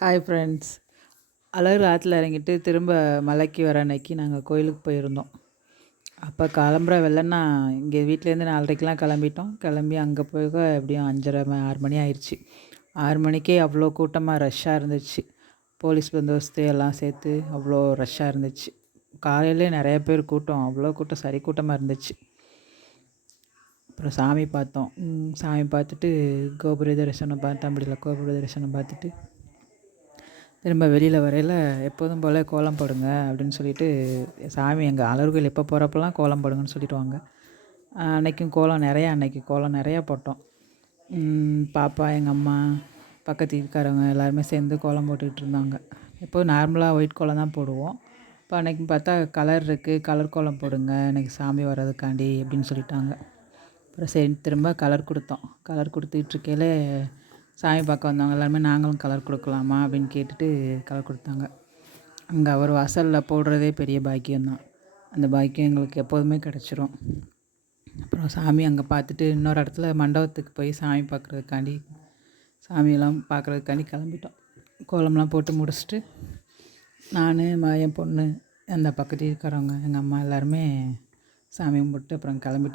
Hi friends. Azhagar ஆற்றுல இறங்கிட்டு திரும்ப மலைக்கு வர அன்னைக்கு நாங்கள் கோயிலுக்கு போயிருந்தோம். அப்போ கிளம்புற வெள்ளன்னா இங்கே வீட்டிலேருந்து 4:30க்கெலாம் கிளம்பிட்டோம். கிளம்பி அங்கே போக எப்படியும் 5:30 6 மணி ஆயிடுச்சு. 6 மணிக்கே அவ்வளோ கூட்டமாக ரஷ்ஷாக இருந்துச்சு. போலீஸ் பந்தோபஸ்து எல்லாம் சேர்த்து அவ்வளோ ரஷ்ஷாக இருந்துச்சு. காலையிலே நிறைய பேர் கூட்டம், அவ்வளோ கூட்டம், சரி கூட்டமாக இருந்துச்சு. அப்புறம் சாமி பார்த்தோம். சாமி பார்த்துட்டு கோபுர தரிசனம் தம்பியில் கோபுர தரிசனம் பார்த்துட்டு திரும்ப வெளியில் வரையில் எப்போதும் போல் கோலம் போடுங்க அப்படின்னு சொல்லிட்டு சாமி எங்கள் அழகர் கோயில் எப்போ போகிறப்பெல்லாம் கோலம் போடுங்கன்னு சொல்லிடுவாங்க. அன்றைக்கும் அன்றைக்கி கோலம் நிறையா போட்டோம். பாப்பா, எங்கள் அம்மா, பக்கத்து வீட்டுக்காரவங்க எல்லாருமே சேர்ந்து கோலம் போட்டுக்கிட்டு இருந்தாங்க. எப்போதும் நார்மலாக ஒயிட் கோலம் தான் போடுவோம். இப்போ அன்றைக்கி பார்த்தா கலர் இருக்குது, கலர் கோலம் போடுங்க இன்றைக்கி சாமி வர்றதுக்காண்டி அப்படின்னு சொல்லிட்டாங்க. அப்புறம் சரி திரும்ப கலர் கொடுத்தோம். கலர் கொடுத்துட்ருக்கையில சாமி பார்க்க வந்தவங்க எல்லாருமே நாங்களும் கலர் கொடுக்கலாமா அப்படின்னு கேட்டுட்டு கலர் கொடுத்தாங்க. அங்கே அவர் வாசலில் போடுறதே பெரிய பாக்கியம்தான். அந்த பாக்கியம் எங்களுக்கு எப்போதுமே கிடச்சிரும். அப்புறம் சாமி அங்கே பார்த்துட்டு இன்னொரு இடத்துல மண்டபத்துக்கு போய் சாமி சாமியெல்லாம் பார்க்குறதுக்காண்டி கிளம்பிட்டோம். கோலம்லாம் போட்டு முடிச்சுட்டு நான், என் பொண்ணு, அந்த பக்கத்து இருக்கிறவங்க, எங்கள் அம்மா எல்லாருமே சாமி கும்பிட்டு அப்புறம் கிளம்பிட்டோம்.